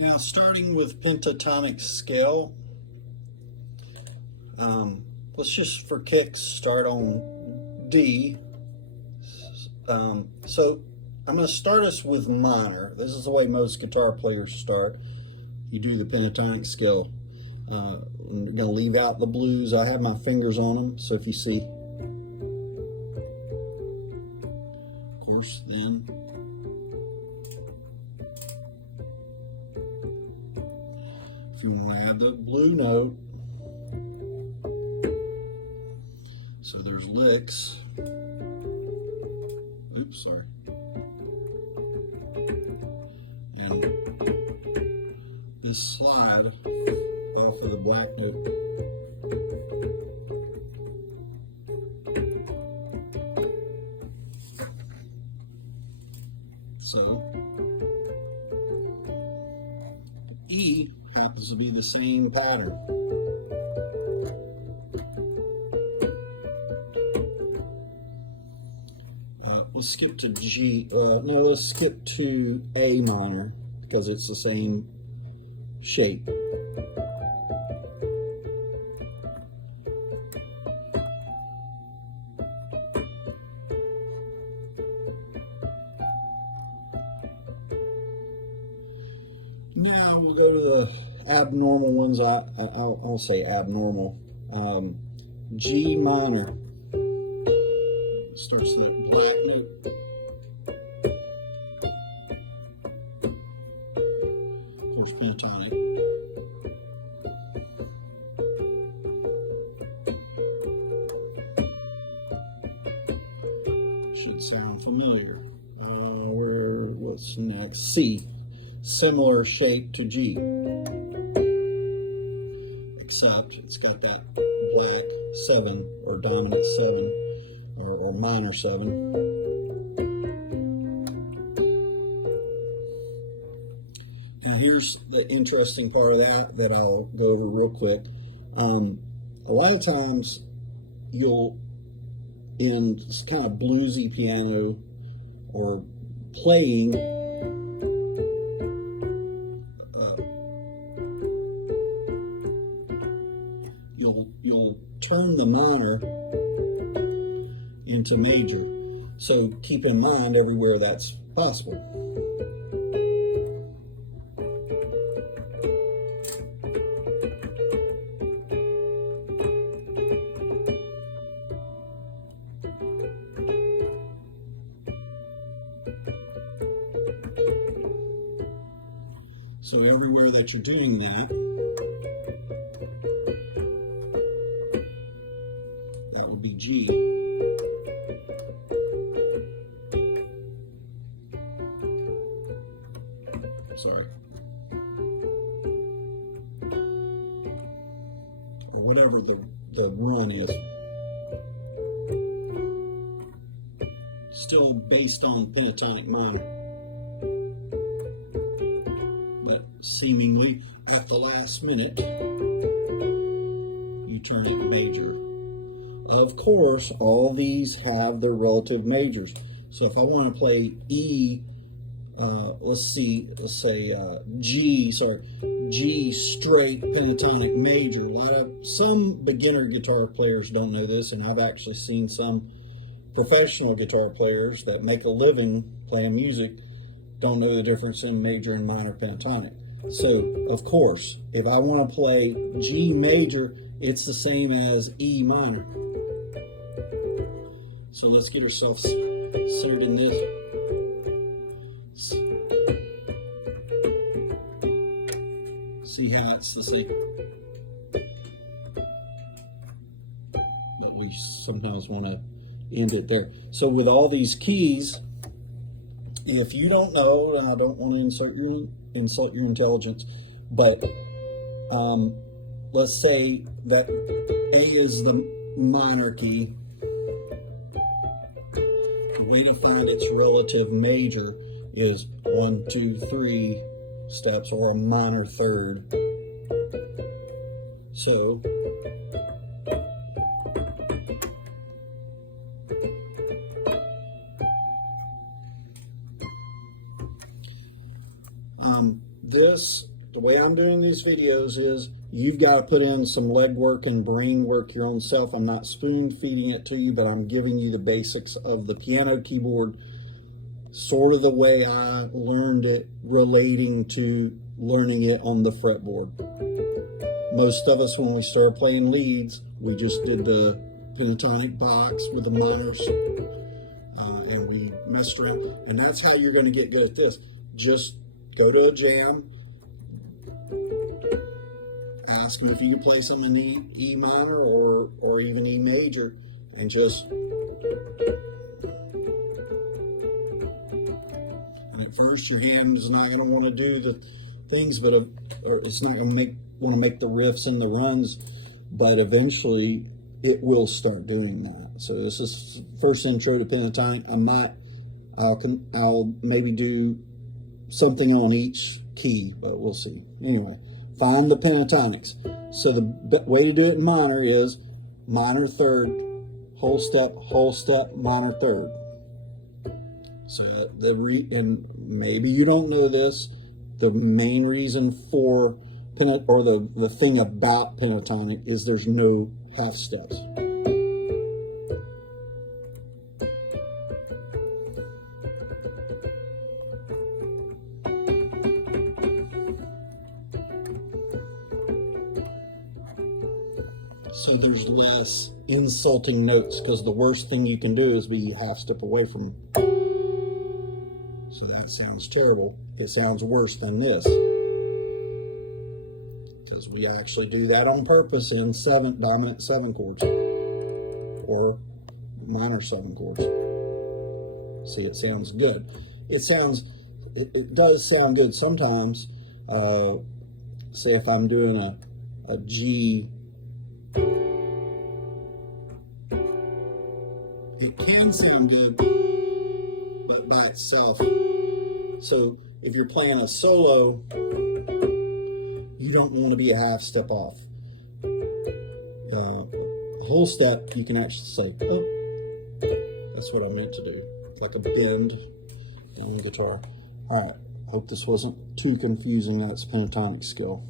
Now, starting with pentatonic scale, let's just for kicks start on D. So I'm going to start us with minor. This is the way most guitar players start. You do the pentatonic scale. I'm going to leave out the blues. I have my fingers on them, so if you see, of course, then if you want to add the blue note, so there's licks. Oops, sorry. And this slide off of the black note. So E happens to be the same pattern. Let's skip to G. No, let's skip to A minor because it's the same shape. Now we'll go to the abnormal ones. I'll say abnormal. G minor. Starts with that black note. Of course, pentatonic. Should sound familiar. What's next? C. Similar shape to G, except it's got that black 7 or dominant 7 or minor 7. Now here's the interesting part of that I'll go over real quick. A lot of times you'll, in this kind of bluesy piano or playing, you'll turn the minor into major. So keep in mind everywhere that's possible. So everywhere that you're doing that, that would be G. Sorry. Or whatever the run is. Still based on pentatonic minor. But seemingly at the last minute, you turn it major. Of course, all these have their relative majors. So if I want to play E, let's say G straight pentatonic major. Some beginner guitar players don't know this, and I've actually seen some professional guitar players that make a living playing music don't know the difference in major and minor pentatonic. So, of course, if I want to play G major, it's the same as E minor. So let's get ourselves centered in this. See how it's the same. But we sometimes want to end it there. So with all these keys, if you don't know, and I don't want to insult your intelligence, but let's say that A is the minor key. The way to find its relative major is 1, 2, 3 steps, or a minor third. So The way I'm doing these videos is you've got to put in some legwork and brain work your own self. I'm not spoon feeding it to you, but I'm giving you the basics of the piano keyboard, sort of the way I learned it, relating to learning it on the fretboard. Most of us, when we started playing leads, we just did the pentatonic box with the minors, and we messed around. And that's how you're going to get good at this. Just go to a jam, ask them if you can play some in E minor or even E major, and just. And at first, your hand is not going to want to do the things, or it's not going to want to make the riffs and the runs, but eventually it will start doing that. So this is first intro to pentatonic. I'll maybe do something on each key, but we'll see. Anyway, find the pentatonics. So the way to do it in minor is minor third, whole step, minor third. So and maybe you don't know this, the main reason for the thing about pentatonic is there's no half steps. So there's less insulting notes, because the worst thing you can do is be half step away from them. So that sounds terrible. It sounds worse than this, because we actually do that on purpose in dominant 7 chords or minor 7 chords. See, it sounds good. It does sound good sometimes. Say if I'm doing a G, it can sound good, but by itself. So if you're playing a solo, you don't want to be a half step off. A whole step, you can actually say, oh, that's what I meant to do. It's like a bend in the guitar. All right, hope this wasn't too confusing. That's pentatonic skill.